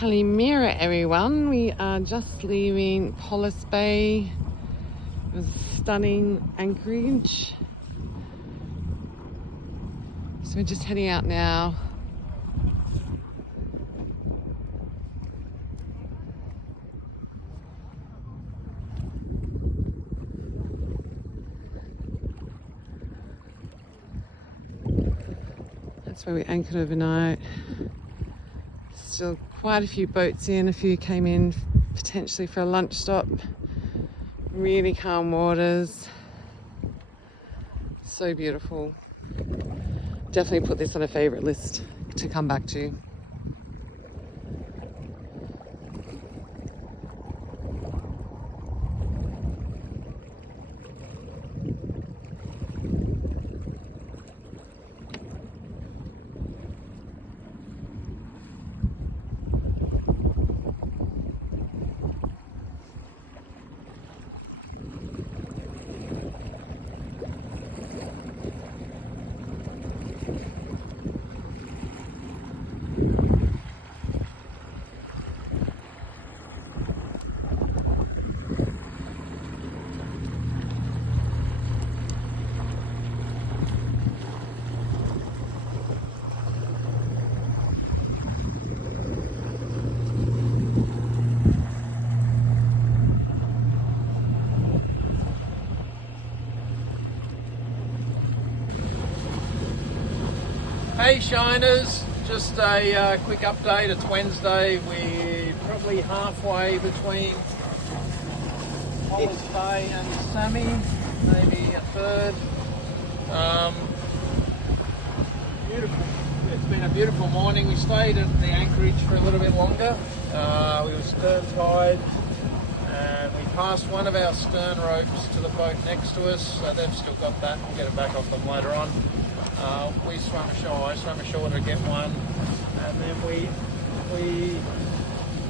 Kalimera, everyone. We are just leaving Polis Bay. It was a stunning anchorage. So we're just heading out now. That's where we anchored overnight. Still quite a few boats in, a few came in potentially for a lunch stop. Really calm waters. So beautiful. Definitely put this on a favourite list to come back to. Hey Shiners, just a quick update. It's Wednesday. We're probably halfway between Polis Bay and Sami, maybe a third. Beautiful. It's been a beautiful morning. We stayed at the anchorage for a little bit longer. We were stern tied and we passed one of our stern ropes to the boat next to us, so they've still got that. We'll get it back off them later on. We swam ashore to get one, and then we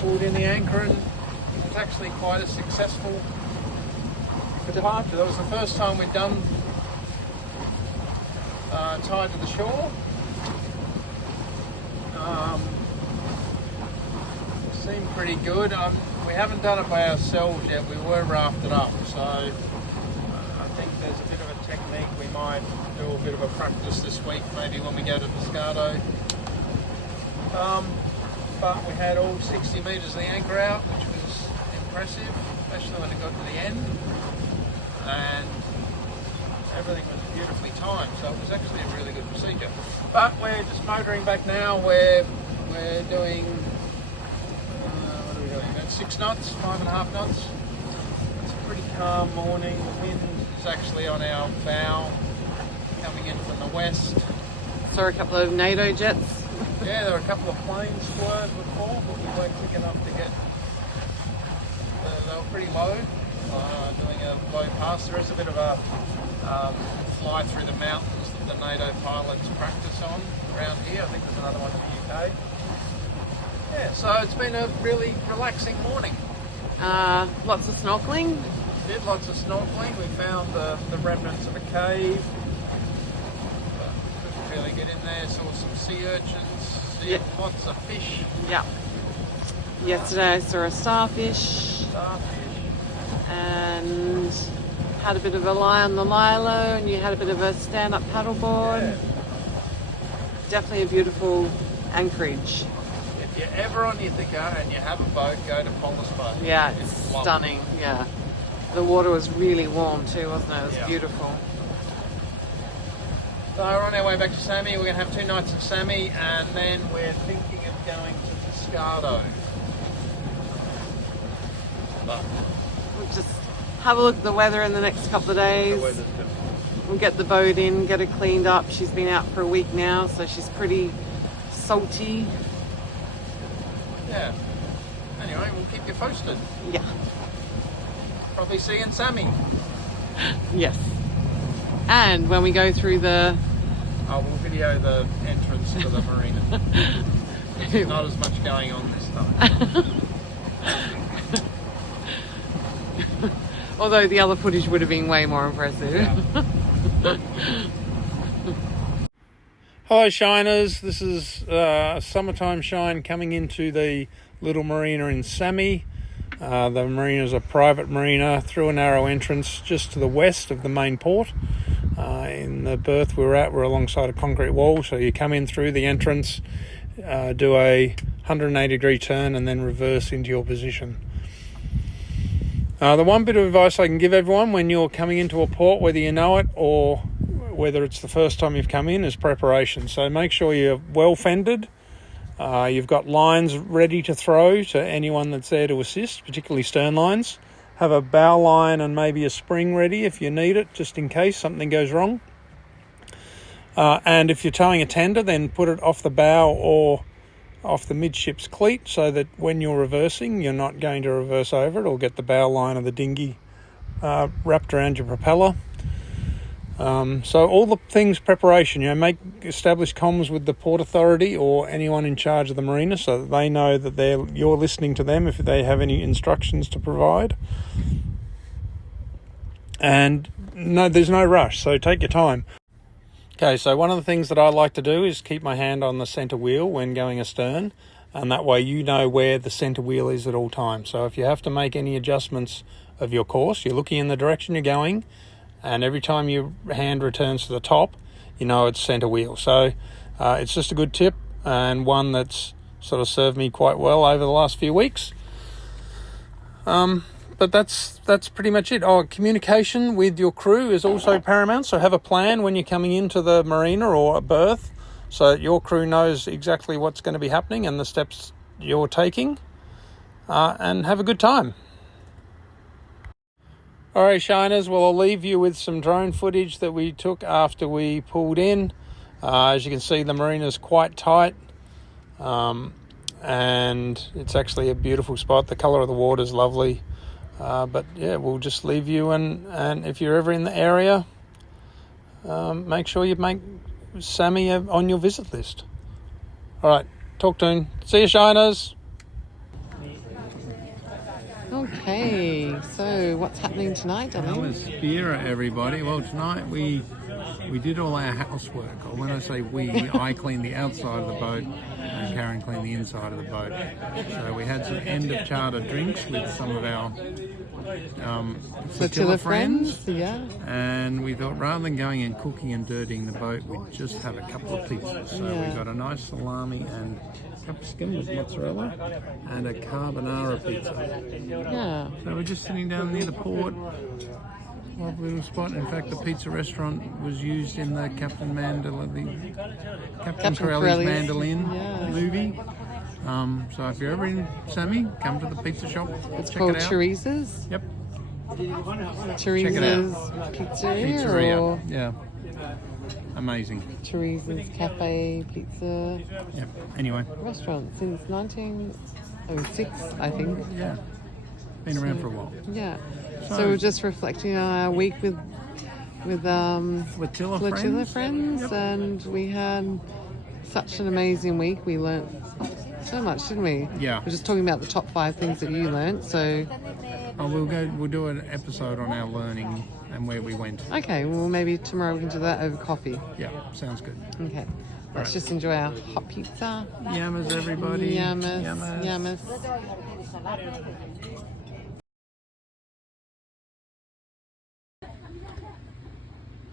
pulled in the anchor, and it was actually quite a successful departure. That was the first time we'd done tied to the shore. Seemed pretty good. We haven't done it by ourselves yet. We were rafted up, so I think there's a bit of a technique we might do a bit of a practice this week, maybe when we go to Pescado. But we had all 60 metres of the anchor out, which was impressive, especially when it got to the end. And everything was beautifully timed, so it was actually a really good procedure. But we're just motoring back now. We're doing, what are we doing? About 6 knots, 5.5 knots. It's a pretty calm morning. The wind is actually on our bow, coming in from the west. Saw a couple of NATO jets. Yeah, there were a couple of planes flying before, but we weren't quick enough to get. They were pretty low, doing a low pass. There is a bit of a fly through the mountains that the NATO pilots practice on around here. I think there's another one in the UK. Yeah, so it's been a really relaxing morning. Lots of snorkeling. Did lots of snorkeling. We found the remnants of a cave. Really get in there, saw some sea urchins, lots of fish. Yeah. Yesterday I saw a starfish. And had a bit of a lie on the lilo, and you had a bit of a stand-up paddleboard. Yeah. Definitely a beautiful anchorage. If you're ever on Ithika and you have a boat, go to Polis Bay. Yeah, it's stunning. Yeah. The water was really warm too, wasn't it? It was beautiful. So we're on our way back to Sami. We're going to have 2 nights at Sami, and then we're thinking of going to Pescado. But We'll just have a look at the weather in the next couple of days. the weather's good. We'll get the boat in, get her cleaned up. She's been out for a week now, so she's pretty salty. Yeah. Anyway, we'll keep you posted. Yeah. Probably see you in Sami. Yes. And when we go through the... We'll video the entrance to the marina. There's not as much going on this time. Although the other footage would have been way more impressive. Yeah. Hello Shiners, this is Summertime Shine coming into the little marina in Sami. The marina is a private marina through a narrow entrance just to the west of the main port. In the berth we're alongside a concrete wall, so you come in through the entrance, do a 180-degree turn and then reverse into your position. The one bit of advice I can give everyone when you're coming into a port, whether you know it or whether it's the first time you've come in, is preparation. So make sure you're well fended. You've got lines ready to throw to anyone that's there to assist, particularly stern lines. Have a bow line and maybe a spring ready if you need it, just in case something goes wrong. And if you're towing a tender, then put it off the bow or off the midship's cleat so that when you're reversing, you're not going to reverse over it or get the bow line of the dinghy wrapped around your propeller. So all the things preparation, establish comms with the port authority or anyone in charge of the marina so that they know that you're listening to them if they have any instructions to provide. And no, there's no rush, so take your time. Okay, so one of the things that I like to do is keep my hand on the centre wheel when going astern, and that way you know where the centre wheel is at all times. So if you have to make any adjustments of your course, you're looking in the direction you're going, and every time your hand returns to the top, you know it's centre wheel. So it's just a good tip, and one that's sort of served me quite well over the last few weeks. But that's pretty much it. Communication with your crew is also paramount. So have a plan when you're coming into the marina or a berth so that your crew knows exactly what's going to be happening and the steps you're taking, and have a good time. All right, shiners, well, I'll leave you with some drone footage that we took after we pulled in. As you can see, the marina's quite tight, and it's actually a beautiful spot. The colour of the water is lovely. But yeah, we'll just leave you, and if you're ever in the area, make sure you make Sami on your visit list. All right, talk soon. See you, shiners. Okay, so what's happening tonight, darling? Buenos Dias, everybody. Well, tonight we did all our housework. Or when I say we, I cleaned the outside of the boat and Karen cleaned the inside of the boat. So we had some end of charter drinks with some of our flotilla friends. Yeah. And we thought rather than going and cooking and dirtying the boat, we'd just have a couple of pizzas. So we got a nice salami and capsicum with mozzarella and a carbonara pizza. Yeah. So we're just sitting down near the port. Lovely little spot. In fact, the pizza restaurant was used in the Captain Corelli's Mandolin movie. So if you're ever in Sami, come to the pizza shop. It's check called it out. Teresa's. Yep. Teresa's Pizzeria. Or Yeah. Amazing. Teresa's Cafe Pizza. Yep. Anyway. Restaurant since 1906, I think. Yeah. Been around for a while. Yeah. So we're just reflecting on our week with flotilla friends, Yep. and we had such an amazing week. We learnt so much, didn't we? Yeah. We're just talking about the top 5 things that you learnt. So we'll do an episode on our learning and where we went. okay, well maybe tomorrow we can do that over coffee. Yeah, sounds good. Okay. Let's just enjoy our hot pizza. Yamas, everybody. Yamas.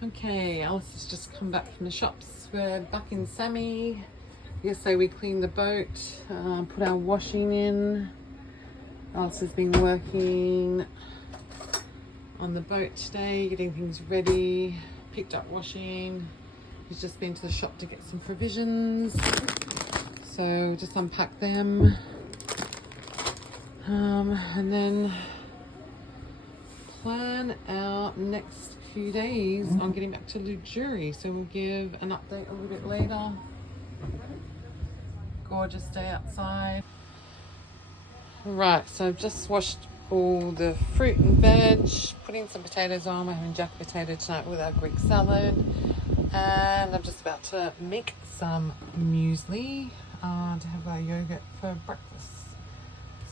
Okay, Alice has just come back from the shops. We're back in Sami. Yesterday we cleaned the boat, put our washing in. Alice has been working on the boat today, getting things ready, picked up washing. He's just been to the shop to get some provisions. So just unpack them. And then plan our next few days on getting back to Lujuri. So we'll give an update a little bit later. Gorgeous day outside. Right, so I've just washed all the fruit and veg, putting some potatoes on. We're having jack potato tonight with our Greek salad. And I'm just about to make some muesli to have our yogurt for breakfast.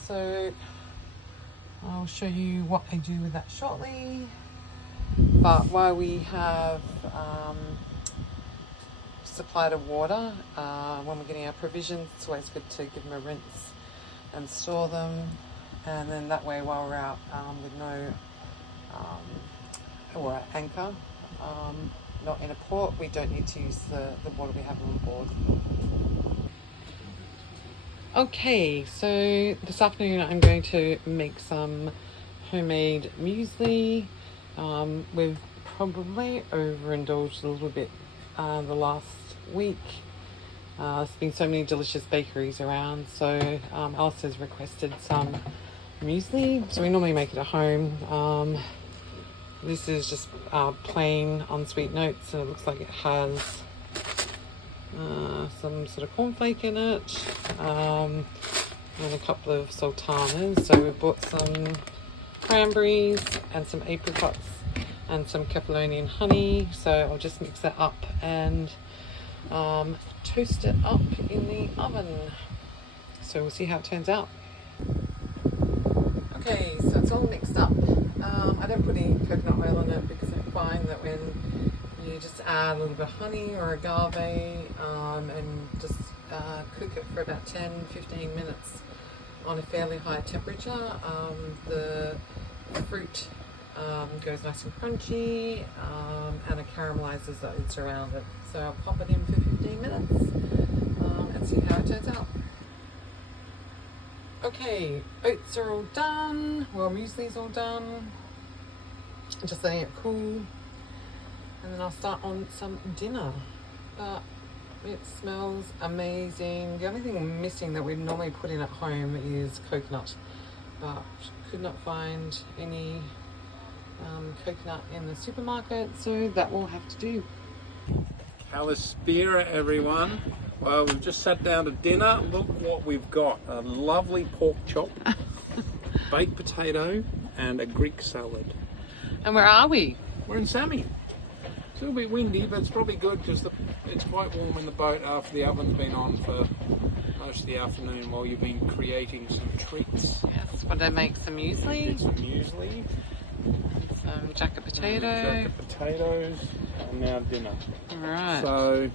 So I'll show you what I do with that shortly. But while we have supply of water when we're getting our provisions, it's always good to give them a rinse and store them, and then that way while we're out with no or at anchor, not in a port, we don't need to use the water we have on board. Okay, so this afternoon I'm going to make some homemade muesli. We've probably overindulged a little bit the last week. There's been so many delicious bakeries around, so Alice has requested some muesli. So we normally make it at home. This is just plain unsweet notes, and it looks like it has some sort of cornflake in it, and a couple of sultanas. So we've bought some cranberries and some apricots and some Kefalonian honey. So I'll just mix that up and toast it up in the oven. So we'll see how it turns out. Okay, so it's all mixed up. I don't put any coconut oil in it because I find that when you just add a little bit of honey or agave and just cook it for about 10-15 minutes on a fairly high temperature, the fruit goes nice and crunchy, and it caramelizes the oats around it. So I'll pop it in for 15 minutes and see how it turns out. Okay, oats are all done, well, muesli's all done. Just letting it cool, and then I'll start on some dinner. But it smells amazing. The only thing missing that we normally put in at home is coconut, but could not find any coconut in the supermarket, so that will have to do. Kalispera, everyone. Well, we've just sat down to dinner. Look what we've got. A lovely pork chop, baked potato, and a Greek salad. And where are we? We're in Sami. It's a little bit windy, but it's probably good because it's quite warm in the boat after the oven's been on for most of the afternoon while you've been creating some treats. Yes, what did I make? Some muesli? Some muesli. Some jacket potato. Jacket potatoes, and now dinner. Right. So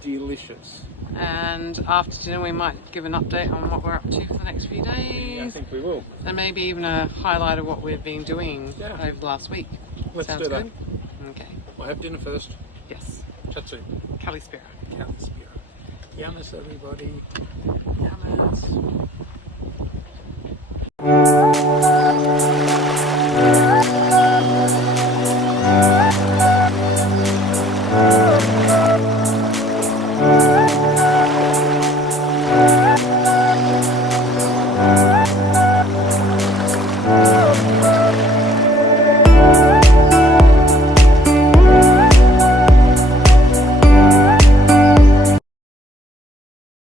delicious. And after dinner we might give an update on what we're up to for the next few days. Yeah, I think we will. And maybe even a highlight of what we've been doing over the last week. Let's Sounds do that. good? Okay. We'll have dinner first. Yes. Chat soon. Kalispera. Kalispera. Yamas, everybody. Yamas.